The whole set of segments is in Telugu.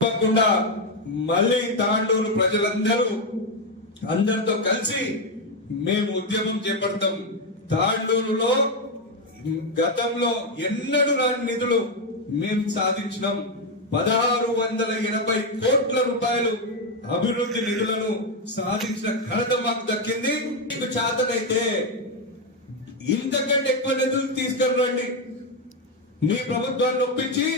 తప్పకుండా మళ్ళీ తాండూరు ప్రజలందరూ అందరితో కలిసి మేము ఉద్యమం చేపడతాం. తాండూరులో గతంలో ఎన్నడూ రాని నిధులు మేము సాధించినాం. పదహారు వందల ఎనభై కోట్ల రూపాయలు అభివృద్ధి నిధులను సాధించిన ఘనత మాకు దక్కింది. మీకు చేతనైతే ఇంతకంటే ఎక్కువ నిధులు తీసుకురండి. మీ ప్రభుత్వాన్ని ఒప్పించి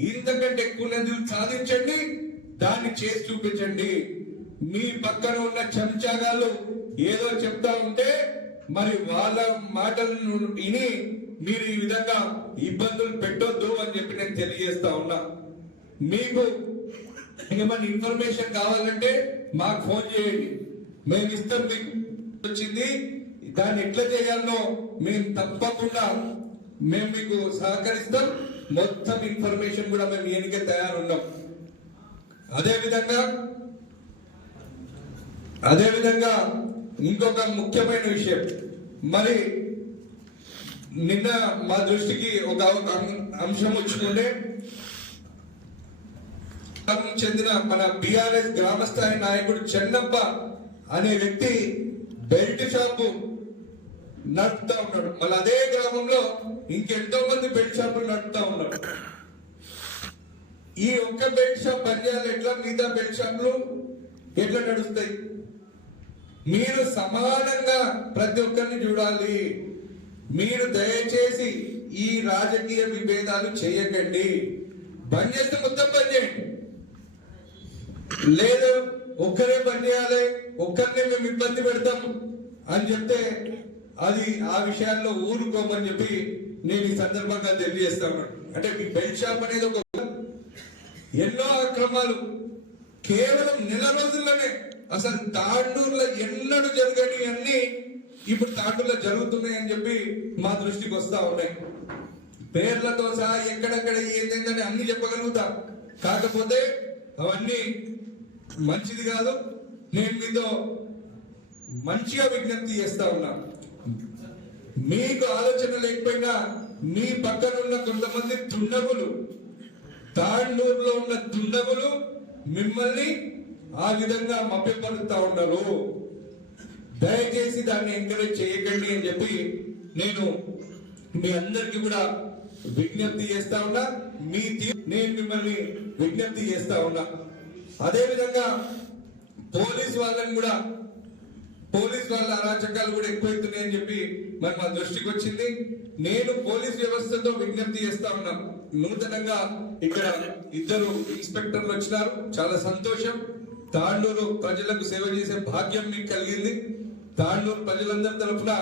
ఇంతకంటే ఎక్కువ నిధులు సాధించండి దాన్ని చేసి చూపించండి. మీ పక్కన ఉన్న చెంచాగాళ్ళు ఏదో చెప్తా ఉంటే మరి వాళ్ళ మాటలను విని మీరు ఈ విధంగా ఇబ్బందులు పెట్టొద్దు అని చెప్పి నేను తెలియజేస్తా ఉన్నా. మీకు ఏమైనా ఇన్ఫర్మేషన్ కావాలంటే మాకు ఫోన్ చేయండి. మేము ఇస్తాం మీకు. వచ్చింది. దాన్ని ఎట్లా చేయాలనో మేము తప్పకుండా మేము మీకు సహకరిస్తాం. మొత్తం ఇన్ఫర్మేషన్ కూడా మేము ఈయనకే తయారున్నాం. అదేవిధంగా అదేవిధంగా ఇంకొక ముఖ్యమైన విషయం. మరి నిన్న మా దృష్టికి ఒక అం- అంశం వచ్చిండే చెందిన మన బీఆర్ఎస్ గ్రామస్థాయి నాయకుడు చెన్నప్ప అనే వ్యక్తి బెల్ట్ షాపు నడుపుతా ఉన్నాడు. మళ్ళీ అదే గ్రామంలో ఇంకెంతో మంది బెడ్ షాపులు నడుపుతా ఉన్నాడు ఈ ఒక్క బెడ్ షాప్ పర్యాలు ఎట్లా? మిగతా బెడ్ షాపులు ఎట్లా నడుస్తాయి? మీరు సమానంగా ప్రతి ఒక్కరిని చూడాలి. మీరు దయచేసి ఈ రాజకీయ విభేదాలు చేయకండి. బంద్ చేస్తే మొత్తం బంద్ చేయండి. లేదు ఒక్కరే పని చేయాలి. ఒక్కరినే మేము ఇబ్బంది పెడతాం అని చెప్తే అది ఆ విషయాల్లో ఊరుకోమని చెప్పి నేను ఈ సందర్భంగా తెలియజేస్తాను. అంటే మీ బెల్ట్ షాప్ అనేది ఒక ఎన్నో అక్రమాలు. కేవలం నెల రోజుల్లోనే అసలు తాండూరులో ఎన్నడూ జరగని అన్ని ఇప్పుడు తాండూరులో జరుగుతున్నాయి అని చెప్పి మా దృష్టికి వస్తా ఉన్నాయి. పేర్లతో సహా ఎక్కడెక్కడ ఏంటంటే అన్ని చెప్పగలుగుతా. కాకపోతే అవన్నీ మంచిది కాదు. నేను మీతో మంచిగా విజ్ఞప్తి చేస్తా ఉన్నా. మీకు ఆలోచన లేకపోయినా మీ పక్కన ఉన్న కొంతమంది దుండగులు తాండూరులో ఉన్న దుండగులు మిమ్మల్ని ఆ విధంగా మభ్యపడుతూ ఉన్నారు దయచేసి దాన్ని ఎంకరేజ్ చేయకండి అని చెప్పి నేను మీ అందరికి కూడా విజ్ఞప్తి చేస్తా ఉన్నా. మీ నేను మిమ్మల్ని విజ్ఞప్తి చేస్తా ఉన్నా. అదే విధంగా పోలీస్ వాళ్ళని కూడా పోలీస్ వాళ్ళ అరాచకాలు కూడా ఎక్కువైతున్నాయని చెప్పి మరి మా దృష్టికి వచ్చింది. నేను పోలీస్ వ్యవస్థతో విజ్ఞప్తి చేస్తా ఉన్నా. నూతనంగా ఇక్కడ ఇద్దరు ఇన్స్పెక్టర్లు వచ్చినారు. చాలా సంతోషం. తాండూరు ప్రజలకు సేవ చేసే భాగ్యం మీకు కలిగింది. తాండూరు ప్రజలందరి తరఫున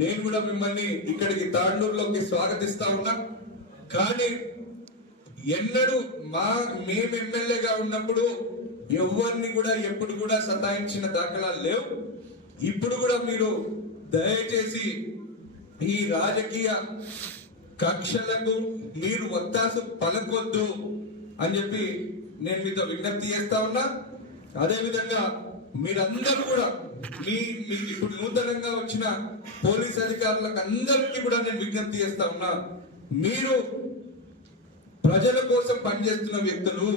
నేను కూడా మిమ్మల్ని ఇక్కడికి తాండూరులోకి స్వాగతిస్తా ఉన్నా. కానీ ఎన్నడూ మా మేము ఎమ్మెల్యేగా ఉన్నప్పుడు ఎవరిని కూడా ఎప్పుడు కూడా సతాయించిన దాఖలాలు లేవు. ఇప్పుడు కూడా మీరు దయచేసి ఈ రాజకీయ కక్షలకు మీరు ఒత్తాసు పలకొద్దు అని చెప్పి నేను మీతో విజ్ఞప్తి చేస్తా ఉన్నా. అదే విధంగా మీరందరూ కూడా మీ మీకు ఇప్పుడు నూతనంగా వచ్చిన పోలీస్ అధికారులకు అందరికీ కూడా నేను విజ్ఞప్తి చేస్తా ఉన్నా. మీరు ప్రజల కోసం పనిచేస్తున్న వ్యక్తులు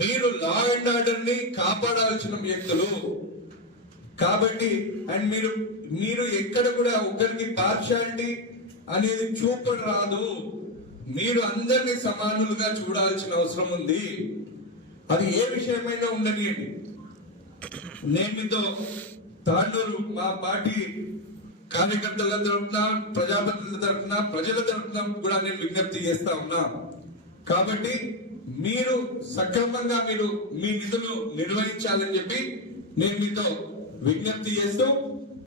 మీరు లా అండ్ ఆర్డర్ని కాపాడాల్సిన వ్యక్తులు కాబట్టి అండ్ మీరు మీరు ఎక్కడ కూడా ఒకరికి పార్షాలిటీ అనేది చూప రాదు. మీరు అందరినీ సమానులుగా చూడాల్సిన అవసరం ఉంది. అది ఏ విషయమైనా ఉండనియండి. నేను మీతో తాండూరు మా పార్టీ కార్యకర్తల తరఫున ప్రజాప్రతినిధుల తరఫున ప్రజల తరఫున కూడా నేను విజ్ఞప్తి చేస్తా ఉన్నా. కాబట్టి మీరు సక్రమంగా మీరు మీ నిధులు నిర్వహించాలని చెప్పి నేను మీతో విజ్ఞప్తి చేస్తూ